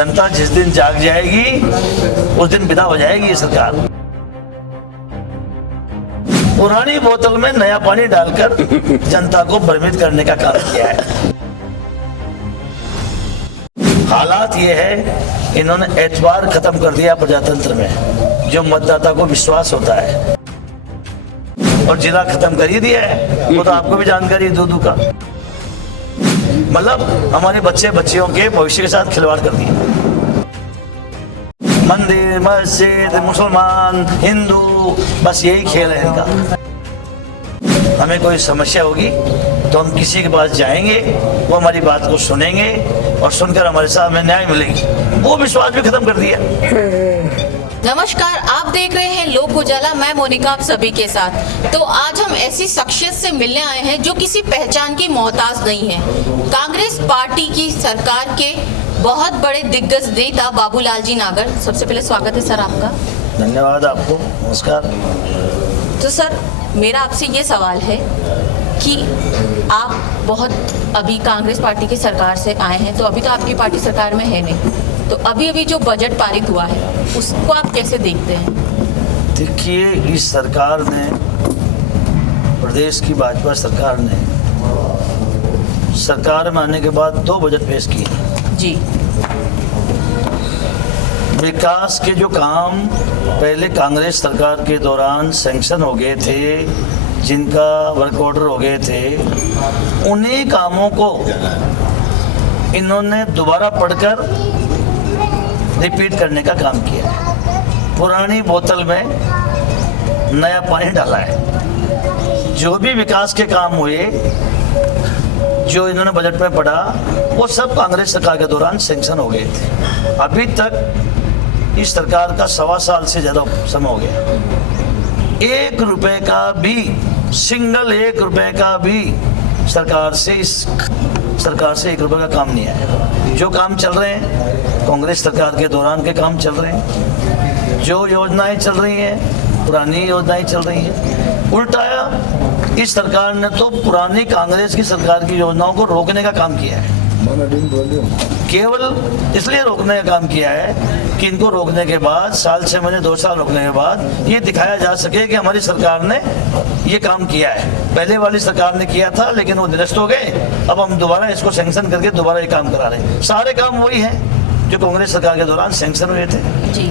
जनता जिस दिन जाग जाएगी उस दिन विदा हो जाएगी ये सरकार। पुरानी बोतल में नया पानी डालकर जनता को भ्रमित करने का काम किया है। हालात ये है, इन्होंने एतबार खत्म कर दिया प्रजातंत्र में, जो मतदाता को विश्वास होता है, और जिला खत्म कर ही दिया है। वो तो आपको भी जानकारी है दूध का। मतलब हमारे बच्चे बच्चियों के भविष्य के साथ खिलवाड़ कर दिया। मंदिर, मस्जिद, मुसलमान, हिंदू, बस यही खेल है इनका। हमें कोई समस्या होगी तो हम किसी के पास जाएंगे, वो हमारी बात को सुनेंगे और सुनकर हमारे साथ हमें न्याय मिलेगी। वो विश्वास भी खत्म कर दिया। नमस्कार, आप देख रहे हैं लोक उजाला। मैं मोनिका आप सभी के साथ। तो आज हम ऐसी शख्सियत से मिलने आए हैं जो किसी पहचान की मोहताज नहीं है। कांग्रेस पार्टी की सरकार के बहुत बड़े दिग्गज नेता बाबूलाल जी नागर। सबसे पहले स्वागत है सर आपका। धन्यवाद आपको, नमस्कार। तो सर, मेरा आपसे ये सवाल है कि आप बहुत अभी कांग्रेस पार्टी की सरकार से आए हैं, तो अभी तो आपकी पार्टी सरकार में है नहीं, तो अभी जो बजट पारित हुआ है उसको आप कैसे देखते हैं? देखिए, इस सरकार ने, प्रदेश की भाजपा सरकार ने सरकार में आने के बाद 2 बजट पेश किए जी। विकास के जो काम पहले कांग्रेस सरकार के दौरान सैंक्शन हो गए थे, जिनका वर्क ऑर्डर हो गए थे, उन्हीं कामों को इन्होंने दोबारा पढ़कर रिपीट करने का काम किया है। पुरानी बोतल में नया पानी डाला है। जो भी विकास के काम हुए, जो इन्होंने बजट में पढ़ा, वो सब कांग्रेस सरकार के दौरान सैंक्शन हो गए थे। अभी तक इस सरकार का 1.25 साल से ज़्यादा समय हो गया। 1 रुपए का भी, सिंगल 1 रुपए का भी सरकार से 1 रुपए का काम नहीं आया। जो काम चल रहे हैं कांग्रेस सरकार के दौरान के काम चल रहे हैं। जो योजनाएं चल रही हैं पुरानी योजनाएं चल रही हैं। उल्टाया इस सरकार ने तो पुरानी कांग्रेस की सरकार की योजनाओं को रोकने का काम किया है। केवल इसलिए रोकने का काम किया है कि इनको रोकने के बाद, साल 6 महीने 2 साल रोकने के बाद ये दिखाया जा सके कि हमारी सरकार ने ये काम किया है। पहले वाली सरकार ने किया था लेकिन वो निरस्त हो गए। अब हम दोबारा इसको सैंक्शन करके दोबारा ये काम करा रहे हैं। सारे काम वही हैं जो कांग्रेस सरकार के दौरान सैंक्शन हुए थे,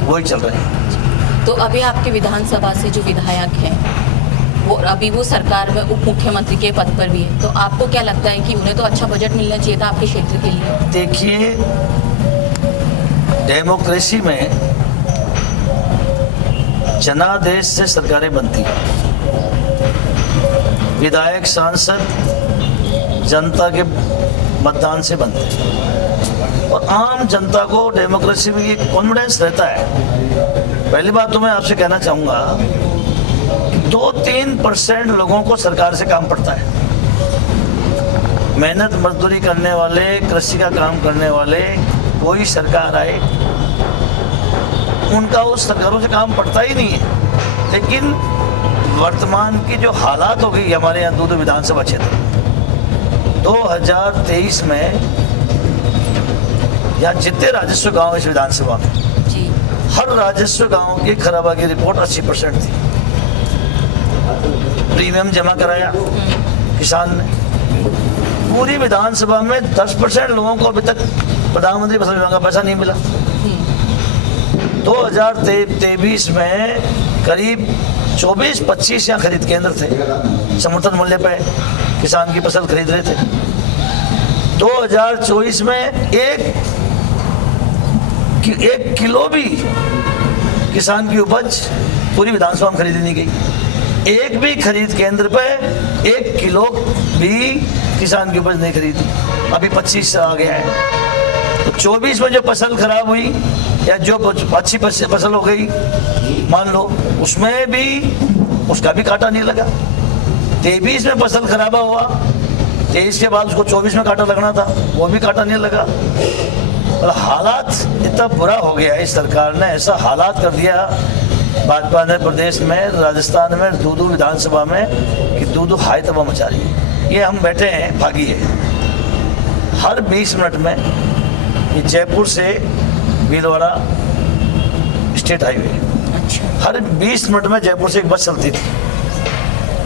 वही चल रहे हैं। तो अभी आपके विधानसभा से जो विधायक हैं वो सरकार में उप मुख्यमंत्री के पद पर भी है, तो आपको क्या लगता है कि उन्हें तो अच्छा बजट मिलना चाहिए था आपके क्षेत्र के लिए? देखिए, डेमोक्रेसी में जनादेश से सरकारें बनती हैं। विधायक, सांसद जनता के मतदान से बनते हैं, और आम जनता को डेमोक्रेसी में ये कॉन्फिडेंस रहता है। पहली बात तो मैं आपसे कहना चाहूँगा, 2-3% लोगों को सरकार से काम पड़ता है। मेहनत मजदूरी करने वाले, कृषि का काम करने वाले, कोई सरकार आए उनका उस सरकारों से काम पड़ता ही नहीं है। लेकिन वर्तमान की जो हालात हो गई हमारे यहाँ दूध विधानसभा क्षेत्र 2023 में, यहाँ जितने राजस्व गांव इस विधानसभा में, हर राजस्व गांव की खराबा की रिपोर्ट 80% थी। प्रीमियम जमा कराया किसान ने। पूरी विधानसभा में 10% लोगों को अभी तक प्रधानमंत्री फसल बीमा का पैसा नहीं मिला। 2023 में करीब 24-25 यहाँ खरीद केंद्र थे, समर्थन मूल्य पे किसान की फसल खरीद रहे थे। 2024 में एक किलो भी किसान की उपज पूरी विधानसभा में खरीदी नहीं गई। एक भी खरीद केंद्र पे 1 किलो भी किसान की उपज नहीं खरीदी। अभी 25 आ गया है। तो 24 में जो फसल खराब हुई या जो अच्छी फसल हो गई, मान लो, उसमें भी उसका भी कांटा नहीं लगा। 23 में फसल खराब हुआ, 23 के बाद उसको 24 में कांटा लगना था, वो भी कांटा नहीं लगा। और हालात इतना बुरा हो गया, इस सरकार ने ऐसा हालात कर दिया भाजपा ने प्रदेश में, राजस्थान में, दूदू विधानसभा में, कि दूदू हाई तबाह मचा रही है। ये हम बैठे हैं, भागी है, हर 20 मिनट में ये जयपुर से भीलवाड़ा स्टेट हाईवे। अच्छा। हर 20 मिनट में जयपुर से एक बस चलती थी।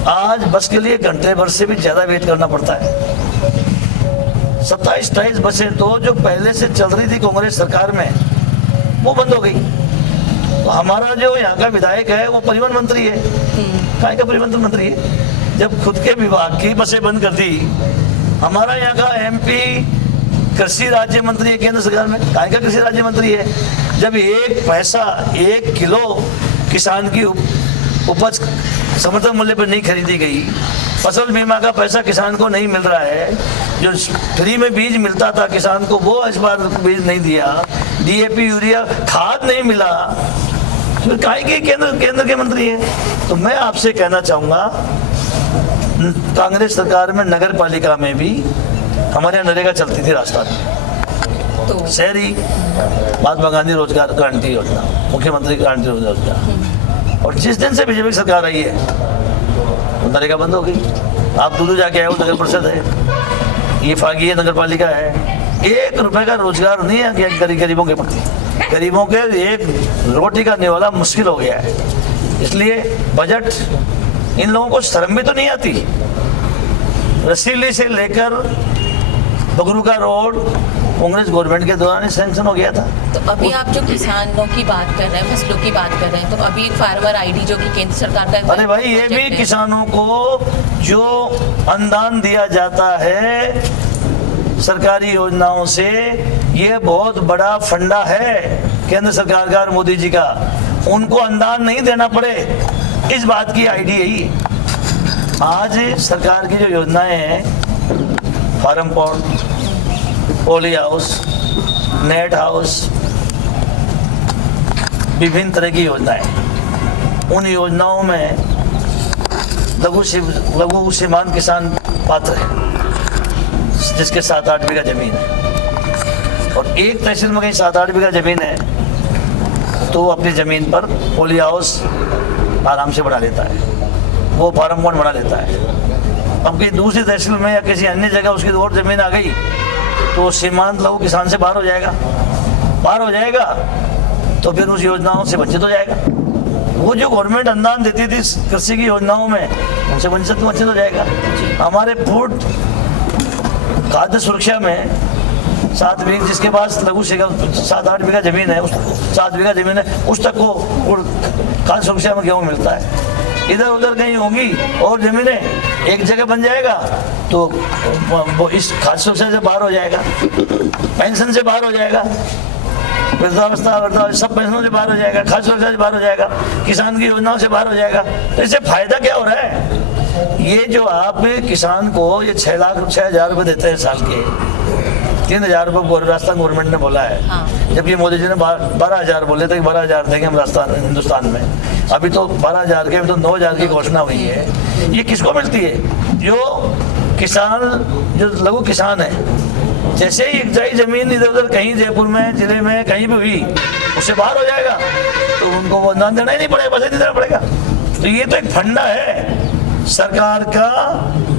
आज बस के लिए घंटे भर से भी ज़्यादा वेट करना पड़ता है। 27-28 बसें तो जो पहले से चल रही थी कांग्रेस सरकार में, वो बंद हो गई। तो हमारा जो यहाँ का विधायक है वो परिवहन मंत्री है। कहाँ का परिवहन मंत्री है? जब खुद के विभाग की बसें बंद कर दी। हमारा यहाँ का MP कृषि राज्य मंत्री है केंद्र सरकार में। कहाँ का कृषि राज्य मंत्री है? जब 1 पैसा 1 किलो किसान की उपज समर्थन मूल्य पर नहीं खरीदी गई, फसल बीमा का पैसा किसान को नहीं मिल रहा है, जो फ्री में बीज मिलता था किसान को वो इस बार बीज नहीं दिया, DAP यूरिया खाद नहीं मिला, फिर काहे के केंद्र के मंत्री हैं। तो मैं आपसे कहना चाहूँगा, कांग्रेस सरकार में नगर पालिका में भी हमारे यहाँ नरेगा चलती थी राजस्थान में। तो शहरी महात्मा गांधी रोजगार गारंटी योजना, मुख्यमंत्री गारंटी योजना, और जिस दिन से बीजेपी सरकार आई है तो नरेगा बंद हो गई। आप दूर जाके आए हो, नगर परिषद है, ये फागी है, नगर पालिका है, 1 रुपए का रोजगार नहीं है गरीबों के पास। गरीबों के एक रोटी का निवाला मुश्किल हो गया है। इसलिए बजट, इन लोगों को शर्म भी तो नहीं आती। रसीली से लेकर बगरू का रोड कांग्रेस गवर्नमेंट के दौरान ही सैंक्शन हो गया था। तो अभी आप जो किसानों की बात कर रहे हैं, फसलों की बात कर रहे हैं, तो अभी एक फार्मर ID जो कि केंद्र सरकार का है, अरे भाई, ये भी किसानों को जो अनुदान दिया जाता है सरकारी योजनाओं से, ये बहुत बड़ा फंडा है केंद्र सरकार का और मोदी जी का। उनको अनुदान नहीं देना पड़े, इस बात की ID यही। आज सरकार की जो योजनाएं हैं, farm pot, poly house, net house, विभिन्न तरह की योजनाएं, उन योजनाओं में लघु सीमांत किसान पात्र है, जिसके 7-8 बीघा जमीन है, और एक तहसील में कहीं 7-8 बीघा जमीन है, तो अपनी जमीन पर पोली हाउस आराम से बना लेता है, वो फार्म पॉट बना लेता है। अब कहीं दूसरी तहसील में या किसी अन्य जगह उसकी और जमीन आ गई तो सीमांत लघु किसान से बाहर हो जाएगा, तो फिर उस योजनाओं से वंचित हो जाएगा। वो जो गवर्नमेंट अनुदान देती थी कृषि की योजनाओं में, उनसे वंचित हो जाएगा। हमारे फूड खाद्य सुरक्षा में 7 बीघा, जिसके पास लघु 7-8 बीघा जमीन है, 7 बीघा जमीन है, उस तक को खाद्य सुरक्षा में गेहूँ मिलता है। इधर उधर कहीं होंगी और जमीनें, एक जगह बन जाएगा तो वो इस खाद्य सुरक्षा से बाहर हो जाएगा, पेंशन से बाहर हो जाएगा, वृद्धावस्था सब पेंशनों से बाहर हो जाएगा, खाद्य सुरक्षा से बाहर हो जाएगा, किसान की योजनाओं से बाहर हो जाएगा। तो इससे फायदा क्या हो रहा है? ये जो आप किसान को ये 6,00,000 रुपये देते हैं साल के, 3,000 रुपये राजस्थान गवर्नमेंट ने बोला है। हाँ। जबकि मोदी जी ने 12,000 बोले थे कि 12,000 देंगे हम हिंदुस्तान में। अभी तो 12,000 के, अभी तो 9,000 की घोषणा हुई है। ये किसको मिलती है? जो किसान, जो लघु किसान है, जैसे ही एक जाई जमीन इधर उधर कहीं जयपुर में, जिले में कहीं भी हुई, उससे बाहर हो जाएगा, तो उनको वो अनुदान देना ही नहीं पड़ेगा, पैसे नहीं देना पड़ेगा। तो ये तो एक फंडा है सरकार का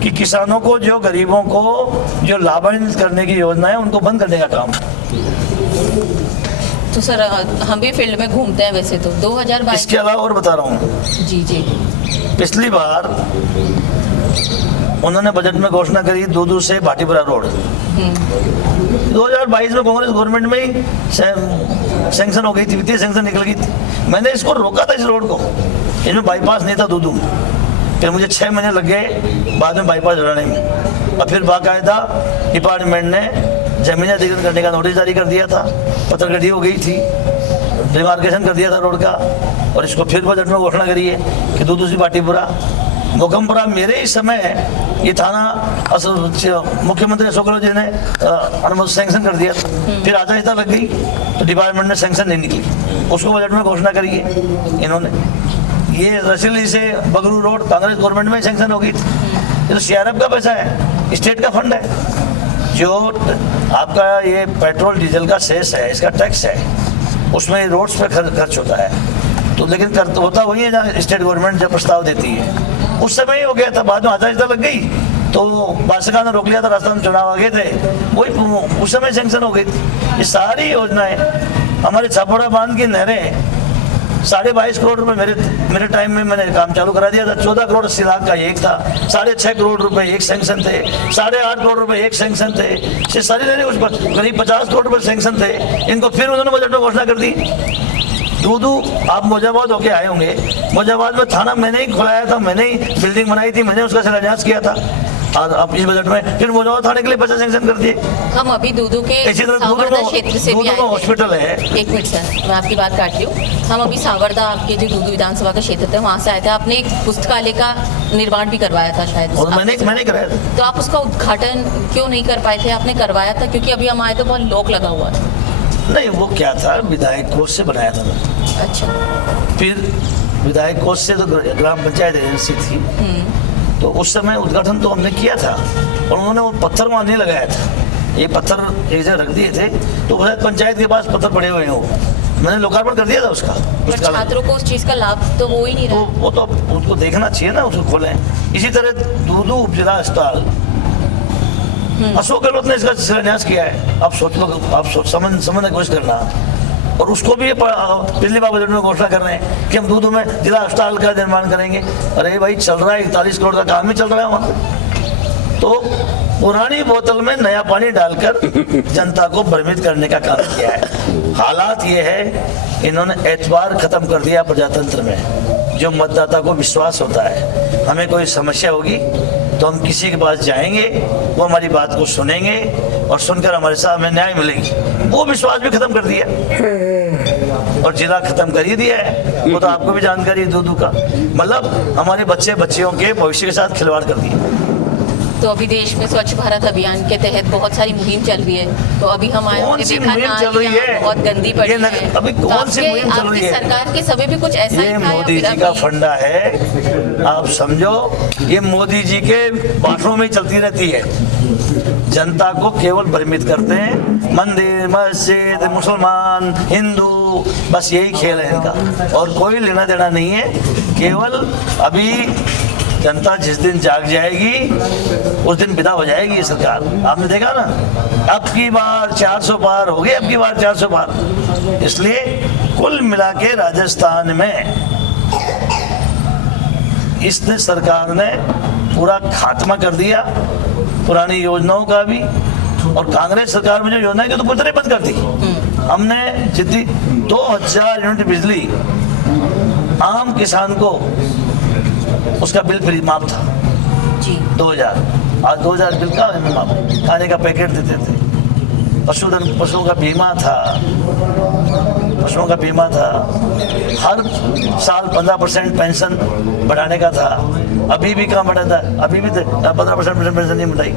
कि किसानों को, जो गरीबों को जो लाभान्वित करने की योजना है, उनको बंद करने का काम। तो सर, हम भी फील्ड में घूमते हैं वैसे तो 2022। इसके अलावा और बता रहा हूँ, जी, पिछली बार उन्होंने बजट में घोषणा करी दूदू से भाटीपुरा रोड। 2022 में कांग्रेस गवर्नमेंट में ही सैंक्शन हो गई थी, वित्तीय सैंक्शन निकल गई थी। मैंने इसको रोका था, इस रोड को, इसमें बाईपास नहीं था दूदू में। फिर मुझे 6 महीने लग गए बाद में बाईपास बनाने में, और फिर बाकायदा डिपार्टमेंट ने जमीन अधिग्रहण करने का नोटिस जारी कर दिया था, पत्रगढ़ी हो गई थी, डिमार्केशन कर दिया था रोड का, और इसको फिर बजट में घोषणा करी है कि दूदू से भाटीपुरा, मोकमपुरा। मेरे ही समय ये थाना मुख्यमंत्री अशोक गहलोत जी ने अनुमोदन सैंक्शन कर दिया था, फिर आचार्यता लग गई तो डिपार्टमेंट में सैंक्शन नहीं निकली, उसको बजट में घोषणा करी है इन्होंने। ये रसीली से बगरू रोड कांग्रेस गवर्नमेंट में सैंक्शन हो गई थी। ये तो CRF का पैसा है, स्टेट का फंड है। जो आपका ये पेट्रोल डीजल का सेस है, इसका टैक्स है, उसमें रोड्स पे खर्च होता है। तो लेकिन होता वही है जहाँ स्टेट गवर्नमेंट जब प्रस्ताव देती है। उस समय ही हो गया था, बाद में आचार्यता लग गई तो भाजपा ने रोक लिया था, राजस्थान में चुनाव आ गए थे, वही उस समय सैंक्शन हो गई थी। ये सारी योजनाएं हमारे छापोड़ा बांध की नहरें 22.5 करोड़ रुपए मेरे टाइम में मैंने काम चालू करा दिया था। 14 करोड़ 80 लाख का एक था, 6.5 करोड़ रुपए एक सैंक्शन थे, 8.5 करोड़ रुपए एक सैंक्शन थे। ये सारी नहरें उस पर करीब 50 करोड़ रुपए सैंक्शन थे। इनको फिर उन्होंने बजट में घोषणा कर दी। दूधू, आप मोजाबाद होके आए होंगे, मोजाबाद में थाना मैंने ही खुलाया था, मैंने ही बिल्डिंग बनाई थी, मैंने उसका शिलान्यास किया था। और अब इस बजट में फिर मोजाबाद थाने के लिए पैसा सैंक्शन कर दिए। हम अभी दूधू के इसी तरह सावरदा क्षेत्र से भी आए थे। हॉस्पिटल है। एक मिनट सर, मैं आपकी बात काट रही हूँ। हम अभी सावरदा, आपके जो दूधू विधानसभा का क्षेत्र था, वहाँ से आए थे। आपने एक पुस्तकालय का निर्माण भी करवाया था शायद। और मैंने कराया था। तो आप उसका उद्घाटन क्यों नहीं कर पाए थे? आपने करवाया था, क्योंकि अभी हम आए तो बहुत लॉक लगा हुआ है। नहीं, वो क्या था, विधायक कोष से बनाया था मैं। अच्छा। फिर विधायक कोष से तो ग्राम पंचायत एजेंसी थी, तो उस समय उद्घाटन तो हमने किया था और उन्होंने वो पत्थर वहाँ नहीं लगाया था। ये पत्थर एक जगह रख दिए थे, तो पंचायत के पास पत्थर पड़े हुए हैं, वो मैंने लोकार्पण कर दिया था उसका। पर छात्रों को उस चीज का लाभ तो हो ही नहीं रहा। वो तो उसको देखना चाहिए ना, उसको खोलें। इसी तरह दूधू उपजिला अस्पताल, अशोक गहलोत ने इसका शिलान्यास किया है। आप सोच लो, आप समझने की कोशिश करना। और उसको भी पिछली बार बजट में घोषणा कर रहे हैं कि हम दूधू में जिला अस्पताल का निर्माण करेंगे। अरे भाई, चल रहा है 41 करोड़ का काम ही चल रहा है वहाँ। तो पुरानी बोतल में नया पानी डालकर जनता को भ्रमित करने का काम किया है। हालात ये है, इन्होंने एतबार खत्म कर दिया प्रजातंत्र में। जो मतदाता को विश्वास होता है, हमें कोई समस्या होगी तो हम किसी के पास जाएंगे, वो हमारी बात को सुनेंगे और सुनकर हमारे साथ हमें न्याय मिलेगी, वो विश्वास भी खत्म कर दिया और जिला खत्म कर ही दिया है। वो तो आपको भी जानकारी है दूधू का। मतलब हमारे बच्चियों के भविष्य के साथ खिलवाड़ कर दिया। तो अभी देश में स्वच्छ भारत अभियान के तहत बहुत सारी मुहिम चल रही है। तो अभी हम आए कौन सी मुहिम चल रही है? बहुत गंदी पड़ी है। अभी कौन सी मुहिम चल रही है? सरकार के समय भी कुछ ऐसा ये मोदी जी का फंडा है, आप समझो। ये मोदी जी के भाषणों में चलती रहती है। जनता को केवल भ्रमित करते हैं। मंदिर, मस्जिद, मुसलमान, हिंदू, बस यही खेल है इनका और कोई लेना देना नहीं है। केवल अभी जनता जिस दिन जाग जाएगी उस दिन विदा हो जाएगी ये सरकार। आपने देखा ना, अब की बार 400 पार हो गए, अब की बार 400 पार। इसलिए कुल मिला के राजस्थान में इसने सरकार ने पूरा खात्मा कर दिया पुरानी योजनाओं का भी। और कांग्रेस सरकार में जो योजनाएं की तो पूरी तरह बंद कर दी। हमने जितनी 2000 यूनिट बिजली आम किसान को उसका बिल फ्री माफ था जी। 2000, आज 2000 बिल का माफ, खाने का पैकेट देते थे। पशुओं का बीमा था, पशुओं का बीमा था। हर साल 15% पेंशन बढ़ाने का था। अभी भी कहाँ बढ़ा था? अभी भी 15% पेंशन नहीं बढ़ाई।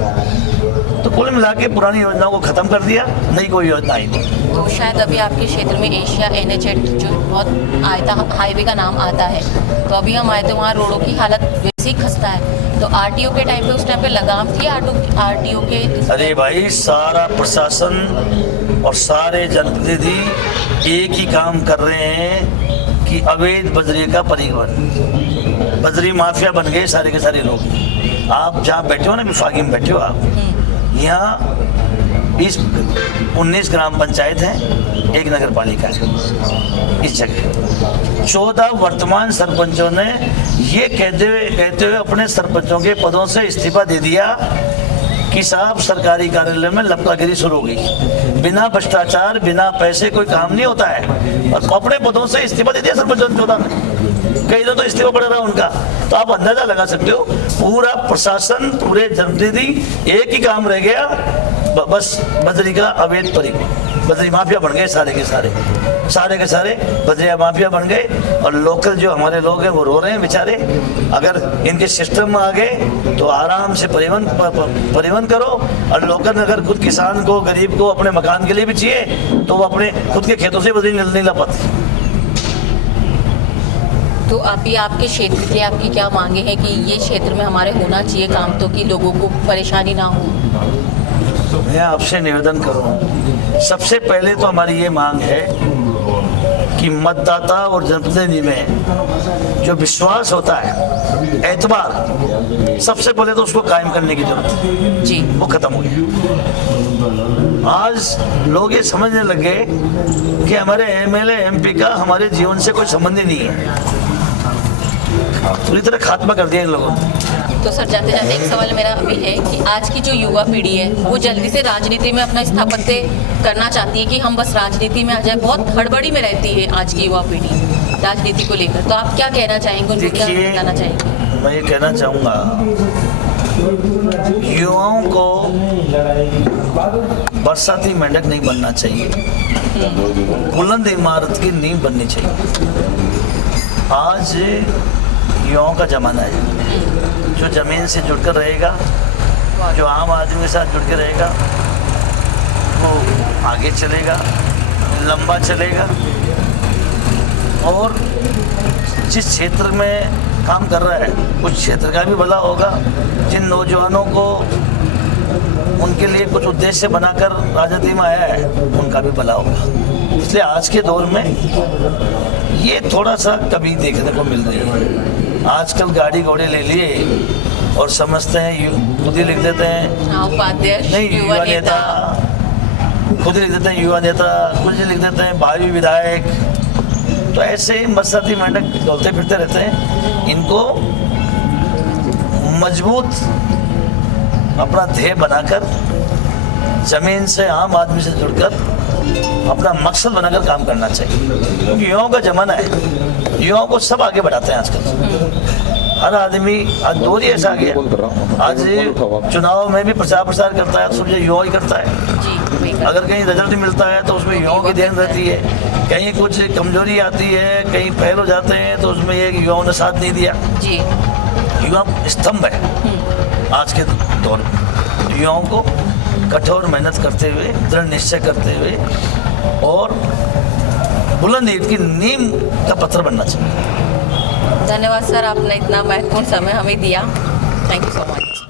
तो कुल मिला के पुरानी योजनाओं को खत्म कर दिया, नई कोई योजना आई नहीं। तो शायद अभी आपके क्षेत्र में एशिया NH8 जो बहुत आयता हाईवे का नाम आता है, तो अभी हम आए तो वहाँ रोडों की हालत वैसे ही खस्ता है। तो RTO के टाइम पे, उस टाइम पे लगाम थी RTO के? अरे भाई, सारा प्रशासन और सारे जनप्रतिनिधि एक ही काम कर रहे हैं कि अवैध बजरी का परिवहन, बजरी माफिया बन गए सारे के सारे लोग। आप जहाँ बैठे हो ना, विफागी में बैठे हो आप, यहाँ 19 ग्राम पंचायत हैं, एक नगर पालिका है इस जगह। 14 वर्तमान सरपंचों ने ये कहते हुए अपने सरपंचों के पदों से इस्तीफा दे दिया कि साहब सरकारी कार्यालय में लपकागिरी शुरू हो गई। बिना भ्रष्टाचार, बिना पैसे कोई काम नहीं होता है। और अपने पदों से इस्तीफा दे दिया सरपंचों ने 14 ने। कई तो इस्तीफा पड़ रहा उनका। तो आप अंदाजा लगा सकते हो, पूरा प्रशासन, पूरे जनप्रतिनिधि एक ही काम रह गया, बस बजरी का अवैध परिवहन। बजरी माफिया बन गए सारे के सारे बजरिया माफिया बन गए। और लोकल जो हमारे लोग हैं वो रो रहे हैं बेचारे। अगर इनके सिस्टम में आ गए तो आराम से परिवहन करो। और लोकल अगर खुद किसान को, गरीब को अपने मकान के लिए भी चाहिए तो वो अपने खुद के खेतों से बजरी नहीं ला पाते। तो अभी आपके क्षेत्र के आपकी क्या मांगे हैं कि ये क्षेत्र में हमारे होना चाहिए काम, तो कि लोगों को परेशानी ना हो? मैं आपसे निवेदन करूं, सबसे पहले तो हमारी ये मांग है कि मतदाता और जनप्रतिनिधि में जो विश्वास होता है, एतबार, सबसे पहले तो उसको कायम करने की जरूरत है जी। वो खत्म हो गया। आज लोग ये समझने लगे कि हमारे एमएलए एमपी का हमारे जीवन से कोई संबंध ही नहीं है, पूरी तरह खात्मा कर दिया इन लोगों ने। तो सर जाते जाते एक सवाल मेरा भी है कि आज की जो युवा पीढ़ी है वो जल्दी से राजनीति में अपना स्थापत्य करना चाहती है कि हम बस राजनीति में आ जाए, बहुत हड़बड़ी में रहती है आज की युवा पीढ़ी राजनीति को लेकर। तो आप क्या कहना चाहेंगे, उनको क्या देखिए, बताना चाहेंगे? मैं ये कहना चाहूँगा, युवाओं को बरसाती मेंढक नहीं बनना चाहिए, बुलंद इमारत की नींव बननी चाहिए। आज युवाओं का जमाना है, जो जमीन से जुड़कर रहेगा, जो आम आदमी के साथ जुड़ के रहेगा, वो आगे चलेगा, लंबा चलेगा और जिस क्षेत्र में काम कर रहा है उस क्षेत्र का भी भला होगा। जिन नौजवानों को उनके लिए कुछ उद्देश्य बनाकर राजनीति में आया है उनका भी भला होगा। इसलिए आज के दौर में ये थोड़ा सा कमी देखने को मिल रही है। आजकल गाड़ी घोड़े ले लिए और समझते हैं, खुद ही लिख देते हैं उपाध्यक्ष, नहीं युवा नेता, खुद ही लिख देते हैं युवा नेता, खुद ही लिख देते हैं भावी विधायक। तो ऐसे ही बरसाती मेंढक डोलते फिरते रहते हैं। इनको मजबूत अपना ध्येय बनाकर, जमीन से आम आदमी से जुड़कर अपना मकसद बनाकर काम करना चाहिए, क्योंकि युवाओं का जमाना है। युवाओं को सब आगे बढ़ाते हैं आजकल। हर आदमी आज दौर ही ऐसा आ गया, आज चुनाव में भी प्रचार करता है तो सब युवा ही करता है। अगर कहीं रिजल्ट मिलता है तो उसमें युवाओं की देन रहती है, कहीं कुछ कमजोरी आती है, कहीं फेल हो जाते हैं तो उसमें ये युवाओं ने साथ नहीं दिया। युवा स्तंभ है आज के दौर में। युवाओं को कठोर मेहनत करते हुए, दृढ़ निश्चय करते हुए और बुलंद ईंट की नींव का पत्थर बनना चाहिए। धन्यवाद सर, आपने इतना महत्वपूर्ण समय हमें दिया। Thank you so much.